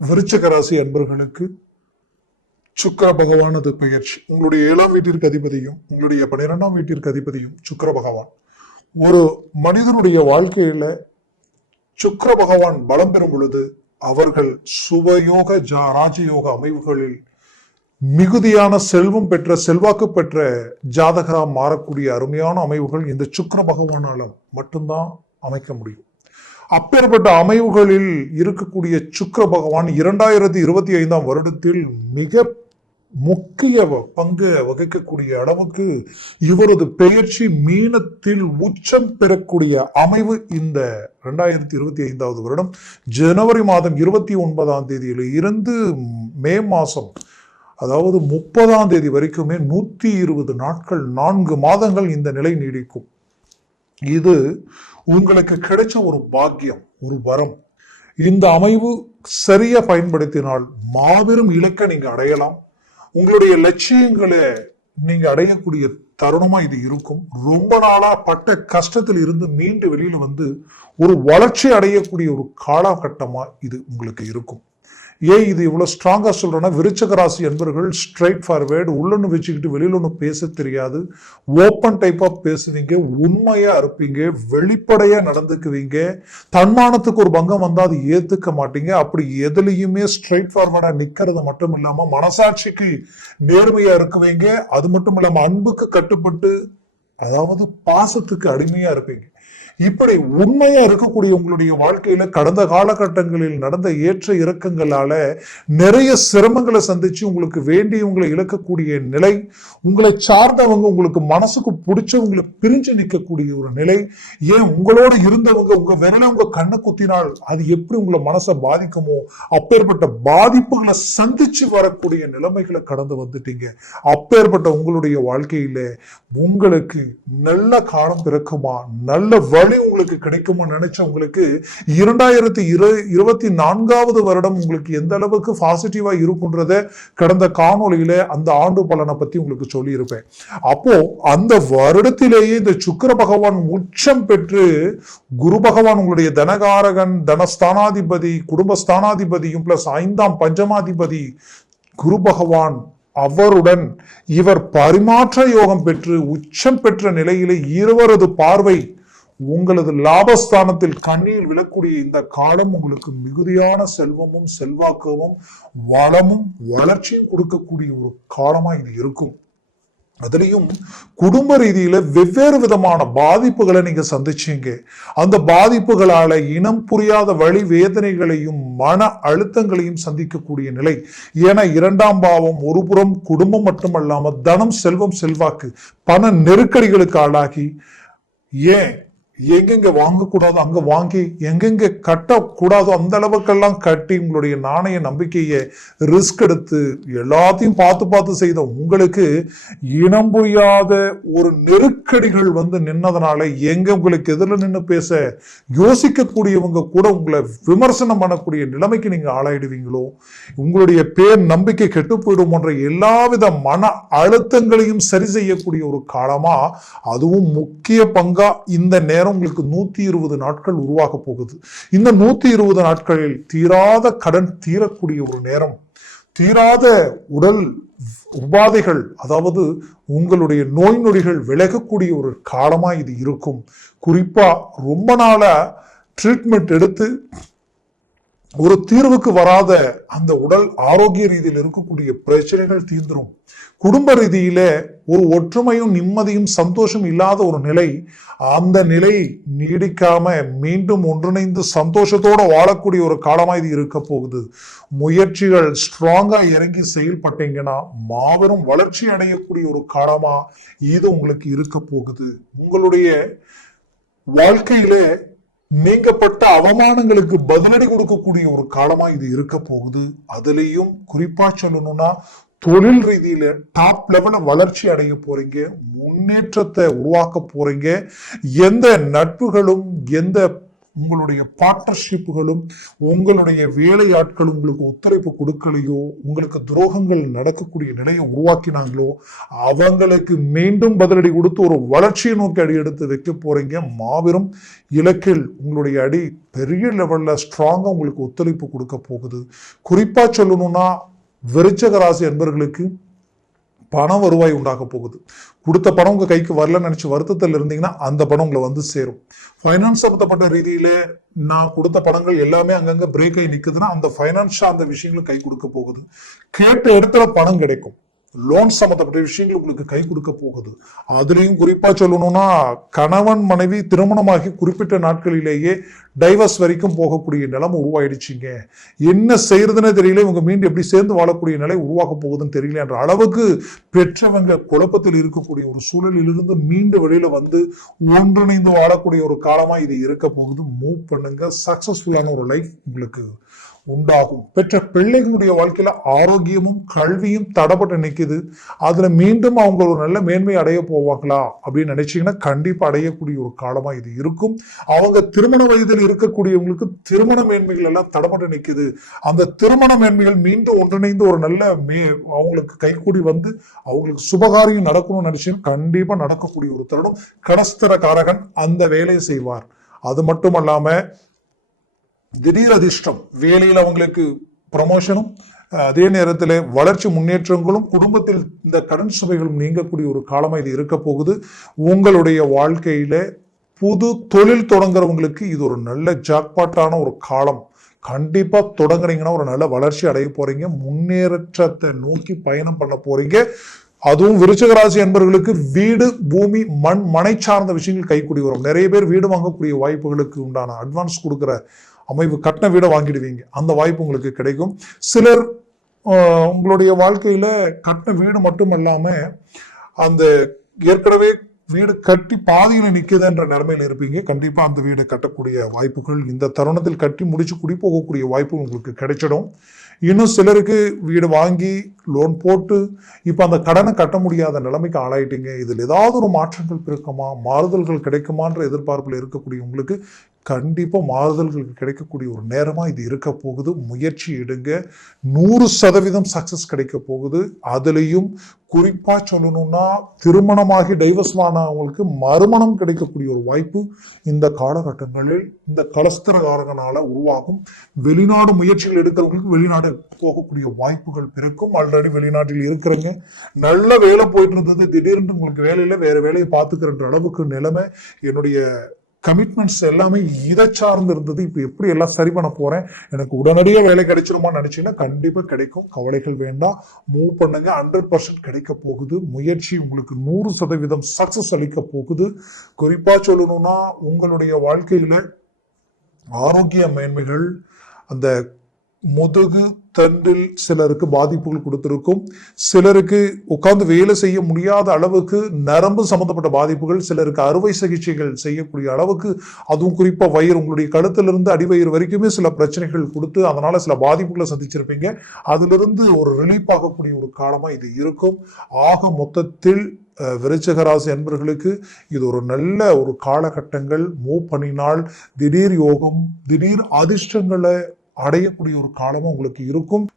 விருச்சக ராசி அன்பர்களுக்கு சுக்கர பகவானது பெயர்ச்சி. உங்களுடைய ஏழாம் வீட்டிற்கு அதிபதியும் உங்களுடைய பன்னிரெண்டாம் வீட்டிற்கு அதிபதியும் சுக்கர பகவான். ஒரு மனிதனுடைய வாழ்க்கையில சுக்கர பகவான் பலம் பெறும் பொழுது அவர்கள் சுபயோக ஜா ராஜயோக அமைவுகளில் மிகுதியான செல்வம் பெற்ற செல்வாக்கு பெற்ற ஜாதகராக மாறக்கூடிய அருமையான அமைவுகள் இந்த சுக்கர பகவானால மட்டும்தான் அமைக்க முடியும். அப்பேற்பட்ட அமைவுகளில் இருக்கக்கூடிய சுக்கர பகவான் இரண்டாயிரத்தி இருபத்தி ஐந்தாம் வருடத்தில் மிக முக்கிய பங்கு வகிக்கக்கூடிய அளவுக்கு இவரது பெயர்ச்சி மீனத்தில் உச்சம் பெறக்கூடிய அமைவு இந்த ரெண்டாயிரத்தி இருபத்தி ஐந்தாவது வருடம். ஜனவரி மாதம் இருபத்தி ஒன்பதாம் தேதியில இருந்து மே மாதம் அதாவது முப்பதாம் தேதி வரைக்குமே நூற்றி இருபது நாட்கள் நான்கு மாதங்கள் இந்த நிலை நீடிக்கும். இது உங்களுக்கு கிடைச்ச ஒரு பாக்கியம் ஒரு வரம். இந்த அமைவு சரியா பயன்படுத்தினால் மாபெரும் இலக்கை நீங்க அடையலாம். உங்களுடைய லட்சியங்களை நீங்க அடையக்கூடிய தருணமா இது இருக்கும். ரொம்ப நாளா பட்ட கஷ்டத்தில் இருந்து மீண்டு வெளியில வந்து ஒரு வளர்ச்சி அடையக்கூடிய ஒரு காலகட்டமா இது உங்களுக்கு இருக்கும். ஏன் இது இவ்வளோ ஸ்ட்ராங்காக சொல்கிறேன்னா விருச்சக ராசி என்பவர்கள் ஸ்ட்ரைட் ஃபார்வேர்டு உள்ளொன்று வச்சுக்கிட்டு வெளியில் ஒன்று பேச தெரியாது. ஓப்பன் டைப்பாக பேசுவீங்க உண்மையாக இருப்பீங்க வெளிப்படையாக நடந்துக்குவீங்க. தன்மானத்துக்கு ஒரு பங்கம் வந்தால் அது ஏற்றுக்க மாட்டீங்க. அப்படி எதுலையுமே ஸ்ட்ரைட் ஃபார்வேர்டாக நிற்கிறது மட்டும் இல்லாமல் மனசாட்சிக்கு நேர்மையாக இருக்குவீங்க. அது மட்டும் இல்லாமல் அன்புக்கு கட்டுப்பட்டு அதாவது பாசத்துக்கு அடிமையாக இருப்பீங்க. இப்படி உண்மையா இருக்கக்கூடிய உங்களுடைய வாழ்க்கையில கடந்த காலகட்டங்களில் நடந்த ஏற்ற இறக்கங்களால நிறைய சிரமங்களை சந்திச்சு உங்களுக்கு வேண்டியவங்களை இழக்கக்கூடிய நிலை உங்களை சார்ந்தவங்க உங்களுக்கு மனசுக்கு பிடிச்சவங்களை பிரிஞ்சு நிற்கக்கூடிய ஒரு நிலை ஏன் உங்களோட இருந்தவங்க உங்க விரல உங்க கண்ணை குத்தினால் அது எப்படி உங்களை மனசை பாதிக்குமோ அப்பேற்பட்ட பாதிப்புகளை சந்திச்சு வரக்கூடிய நிலைமைகளை கடந்து வந்துட்டீங்க. அப்பேற்பட்ட உங்களுடைய வாழ்க்கையில உங்களுக்கு நல்ல காலம் பிறக்குமா நல்ல வழி உங்களுக்கு கிடைக்கும்னு நினைச்ச உங்களுக்கு இரண்டாயிரத்தி இரு இருபத்தி நான்காவது வருடம் உங்களுக்கு எந்த அளவுக்கு பாசிட்டிவா இருக்குன்றத கடந்த காணொலியில அந்த ஆண்டு பலனை பத்தி உங்களுக்கு சொல்லியிருப்பேன். அப்போ அந்த வருடத்திலேயே இந்த சுக்கர பகவான் உச்சம் பெற்று குரு பகவான் உங்களுடைய தனகாரகன் தனஸ்தானாதிபதி குடும்பஸ்தானாதிபதியும் பிளஸ் ஐந்தாம் பஞ்சமாதிபதி குரு பகவான் அவருடன் இவர் பரிமாற்ற யோகம் பெற்று உச்சம் பெற்ற நிலையிலே இருவரது பார்வை உங்களது லாபஸ்தானத்தில் கண்ணில் விழக்கூடிய இந்த காலம் உங்களுக்கு மிகுதியான செல்வமும் செல்வாக்கமும் வளமும் வளர்ச்சியும் கொடுக்கக்கூடிய ஒரு காலமா இது இருக்கும். அதுலயும் குடும்ப ரீதியில வெவ்வேறு விதமான பாதிப்புகளை நீங்க சந்திச்சீங்க. அந்த பாதிப்புகளால இனம் புரியாத வழி வேதனைகளையும் மன அழுத்தங்களையும் சந்திக்கக்கூடிய நிலை. ஏன்னா இரண்டாம் பாவம் ஒரு புறம் குடும்பம் மட்டுமல்லாம தனம் செல்வம் செல்வாக்கு பண நெருக்கடிகளுக்கு ஆளாகி ஏன் எங்கெங்க வாங்கக்கூடாதோ அங்க வாங்கி எங்கெங்க கட்டக்கூடாதோ அந்த அளவுக்கெல்லாம் கட்டி உங்களுடைய நாணய நம்பிக்கையை ரிஸ்க் எடுத்து எல்லாத்தையும் பார்த்து பார்த்து செய்த உங்களுக்கு இனம் புரியாத ஒரு நெருக்கடிகள் வந்து நின்னதுனால எங்க உங்களுக்கு எதிரில் நின்று பேச யோசிக்கக்கூடியவங்க கூட உங்களை விமர்சனம் பண்ணக்கூடிய நிலைமைக்கு நீங்க ஆளாயிடுவீங்களோ? உங்களுடைய பேர் நம்பிக்கை கெட்டு போயிடும் போன்ற எல்லாவித மன அழுத்தங்களையும் சரி செய்யக்கூடிய ஒரு காலமா அதுவும் முக்கிய பங்கா இந்த நேரம் உங்களுக்கு நூத்தி இருபது நாட்கள் உருவாக போகுது. இந்த நூத்தி இருபது நாட்களில் தீராத கடன் தீரக்கூடிய ஒரு நேரம் தீராத உடல் உபாதைகள் அதாவது உங்களுடைய நோய் நொடிகள் விலகக்கூடிய ஒரு காலமா இது இருக்கும். குறிப்பா ரொம்ப நாளா ட்ரீட்மெண்ட் எடுத்து ஒரு தீர்வுக்கு வராத அந்த உடல் ஆரோக்கிய ரீதியில் இருக்கக்கூடிய பிரச்சனைகள் தீர்ந்துடும் குடும்ப ரீதியில ஒரு ஒற்றுமையும் நிம்மதியும் சந்தோஷம் இல்லாத ஒரு நிலை அந்த நிலை நீடிக்காம மீண்டும் ஒன்றிணைந்து சந்தோஷத்தோட வாழக்கூடிய ஒரு காலமா இது இருக்க போகுது. முயற்சிகள் ஸ்ட்ராங்கா இறங்கி செயல்பட்டீங்கன்னா மாபெரும் வளர்ச்சி அடையக்கூடிய ஒரு காலமா இது உங்களுக்கு இருக்க போகுது. உங்களுடைய வாழ்க்கையில நீங்கப்பட்ட அவமானங்களுக்கு பதிலடி கொடுக்கக்கூடிய ஒரு காலமா இது இருக்க போகுது. அதுலயும் குறிப்பா சொல்லணும்னா தொழில் ரீதியில டாப் லெவல வளர்ச்சி அடைய போறீங்க முன்னேற்றத்தை உருவாக்க போறீங்க. எந்த நட்புகளும் எந்த உங்களுடைய பார்ட்னர்ஷிப்புகளும் உங்களுடைய வேலையாட்கள் உங்களுக்கு ஒத்துழைப்பு கொடுக்கலையோ உங்களுக்கு துரோகங்கள் நடக்கக்கூடிய நிலையை உருவாக்கினாங்களோ அவங்களுக்கு மீண்டும் பதிலடி கொடுத்து ஒரு வளர்ச்சியை நோக்கி அடி எடுத்து வைக்க போறீங்க. மாபெரும் இலக்கில் உங்களுடைய அடி பெரிய லெவல்ல ஸ்ட்ராங்காக உங்களுக்கு ஒத்துழைப்பு கொடுக்க போகுது. குறிப்பா சொல்லணும்னா விருச்சக ராசி என்பர்களுக்கு பண வருவாய் உண்டாக போகுது. கொடுத்த பணம் உங்கள் கைக்கு வரலன்னு நினச்சி வருத்தத்தில் இருந்தீங்கன்னா அந்த பணம் உங்களை வந்து சேரும். ஃபைனான்ஸ் சம்மந்தப்பட்ட ரீதியில் நான் கொடுத்த பணங்கள் எல்லாமே அங்கங்கே பிரேக் ஆகி நிற்குதுன்னா அந்த ஃபைனான்ஸாக அந்த விஷயங்களும் கை கொடுக்க போகுது. கேட்ட இடத்துல பணம் கிடைக்கும். லோன் சம்மந்தப்பட்ட விஷயங்கள் உங்களுக்கு கை கொடுக்க போகுது. அதுலேயும் குறிப்பாக சொல்லணும்னா கணவன் மனைவி திருமணமாகி குறிப்பிட்ட நாட்களிலேயே டைவர்ஸ் வரைக்கும் போகக்கூடிய நிலம் உருவாயிடுச்சிங்க. என்ன செய்யறதுன்னு தெரியல இவங்க மீண்டும் எப்படி சேர்ந்து வாழக்கூடிய நிலை உருவாக போகுதுன்னு தெரியல என்ற அளவுக்கு பெற்றவங்க குழப்பத்தில் இருக்கக்கூடிய ஒரு சூழலில் இருந்து மீண்டு வெளியில வந்து ஒன்றிணைந்து வாழக்கூடிய ஒரு காலமாக இது இருக்க போகுது. மூவ் பண்ணுங்க. சக்சஸ்ஃபுல்லான ஒரு லைஃப் உங்களுக்கு உண்டாகும். பெற்ற பிள்ளைகளுடைய வாழ்க்கையில ஆரோக்கியமும் கல்வியும் தடப்பட்டு நிற்கிது அதுல மீண்டும் அவங்க ஒரு நல்ல மேன்மை அடைய போவாங்களா அப்படின்னு நினைச்சீங்கன்னா கண்டிப்பா அடையக்கூடிய ஒரு காலமா இது இருக்கும். அவங்க திருமண வயதில் இருக்கக்கூடியவங்களுக்கு திருமண மேன்மைகள் எல்லாம் தடப்பட்டு நிற்கிது அந்த திருமண மேன்மைகள் மீண்டும் ஒன்றிணைந்து ஒரு நல்ல மே அவங்களுக்கு கைகூடி வந்து அவங்களுக்கு சுபகாரியம் நடக்கணும்னு நினைச்சீங்கன்னா கண்டிப்பா நடக்கக்கூடிய ஒரு தருணம். கடஸ்தர காரகன் அந்த வேலையை செய்வார். அது மட்டும் அல்லாமல் திடீர் அதிர்ஷ்டம் வேலையில் அவங்களுக்கு ப்ரமோஷனும் அதே நேரத்தில் வளர்ச்சி முன்னேற்றங்களும் குடும்பத்தில் இந்த கடன் சுமைகளும் நீங்கக்கூடிய ஒரு காலமாக இது இருக்க போகுது. உங்களுடைய வாழ்க்கையில் புது தொழில் தொடங்குறவங்களுக்கு இது ஒரு நல்ல ஜாக்பாட்டான ஒரு காலம். கண்டிப்பாக தொடங்குனீங்கன்னா ஒரு நல்ல வளர்ச்சி அடைய போகிறீங்க முன்னேற்றத்தை நோக்கி பயணம் பண்ண போகிறீங்க அதுவும் விருச்சகராசி என்பவர்களுக்கு வீடு பூமி மண் மனை சார்ந்த விஷயங்கள் கைக்கூடி வரும். நிறைய பேர் வீடு வாங்கக்கூடிய வாய்ப்புகளுக்கு உண்டான அட்வான்ஸ் கொடுக்குற அமைப்பு கட்டின வீடை வாங்கிடுவீங்க. அந்த வாய்ப்பு உங்களுக்கு கிடைக்கும். சிலர் உங்களுடைய வாழ்க்கையில் கட்டின வீடு மட்டும் இல்லாமல் அந்த ஏற்கனவே வீடு கட்டி பாதியில் நிற்குதுன்ற நிலைமையில் இருப்பீங்க. கண்டிப்பாக அந்த வீடை கட்டக்கூடிய வாய்ப்புகள் இந்த தருணத்தில் கட்டி முடிச்சு குடி போகக்கூடிய வாய்ப்பு உங்களுக்கு கிடைச்சிடும். இன்னும் சிலருக்கு வீடு வாங்கி லோன் போட்டு இப்போ அந்த கடனை கட்ட முடியாத நிலைமைக்கு ஆளாயிட்டீங்க. இதில் ஏதாவது ஒரு மாற்றங்கள் பிறக்குமா? மாறுதல்கள் கிடைக்குமான்ற எதிர்பார்ப்பில் இருக்கக்கூடிய உங்களுக்கு கண்டிப்பாக மாறுதல்கள் கிடைக்கக்கூடிய ஒரு நேரமாக இது இருக்க போகுது. முயற்சி எடுங்க. நூறு சதவீதம் சக்ஸஸ் கிடைக்க போகுது. அதுலேயும் குறிப்பாக சொல்லணும்னா திருமணமாகி டைவர்ஸ் ஆனவங்களுக்கு மறுமணம் கிடைக்கக்கூடிய ஒரு வாய்ப்பு இந்த காலகட்டங்களில் இந்த கலஸ்திரகாரகனால உருவாகும். வெளிநாடு முயற்சிகள் எடுக்கிறவங்களுக்கு வெளிநாடு போகக்கூடிய வாய்ப்புகள் பிறக்கும். ஆல்ரெடி வெளிநாட்டில் இருக்கிறவங்க நல்ல வேலை போயிட்டு இருந்தது. திடீர்னு உங்களுக்கு வேலையில் வேறு வேலையை பார்த்துக்கிறன்ற அளவுக்கு நிலைமை என்னுடைய கமிட்மெண்ட்ஸ் எல்லாமே இதை சார்ந்து இருந்தது. இப்போ எப்படி எல்லாம் சரி பண்ண போகிறேன் எனக்கு உடனடியாக வேலை கிடைச்சிருமான்னு நினச்சிங்கன்னா கண்டிப்பாக கிடைக்கும். கவலைகள் வேண்டாம். மூவ் பண்ணுங்க. ஹண்ட்ரட் பர்சன்ட் கிடைக்க போகுது. முயற்சி உங்களுக்கு நூறு சதவீதம் சக்ஸஸ் அளிக்க போகுது. குறிப்பாக சொல்லணும்னா உங்களுடைய வாழ்க்கையில் ஆரோக்கிய மேன்மைகள் அந்த முதுகு தண்டில் சிலருக்கு பாதிப்புகள் கொடுத்துருக்கும். சிலருக்கு உட்கார்ந்து வேலை செய்ய முடியாத அளவுக்கு நரம்பு சம்பந்தப்பட்ட பாதிப்புகள் சிலருக்கு அறுவை சிகிச்சைகள் செய்யக்கூடிய அளவுக்கு அதுவும் குறிப்பாக வயிறு உங்களுடைய கழுத்திலிருந்து அடிவயிறு வரைக்குமே சில பிரச்சனைகள் கொடுத்து அதனால் சில பாதிப்புகளை சந்திச்சிருப்பீங்க. அதிலிருந்து ஒரு ரிலீஃப் ஆகக்கூடிய ஒரு காலமாக இது இருக்கும். ஆக மொத்தத்தில் விருச்சகராசி விருச்சிக என்பவர்களுக்கு இது ஒரு நல்ல ஒரு காலகட்டங்கள். மூவ் பண்ணினால் திடீர் யோகம் திடீர் அதிர்ஷ்டங்களை அடையக்கூடிய ஒரு காலமும் உங்களுக்கு இருக்கும்.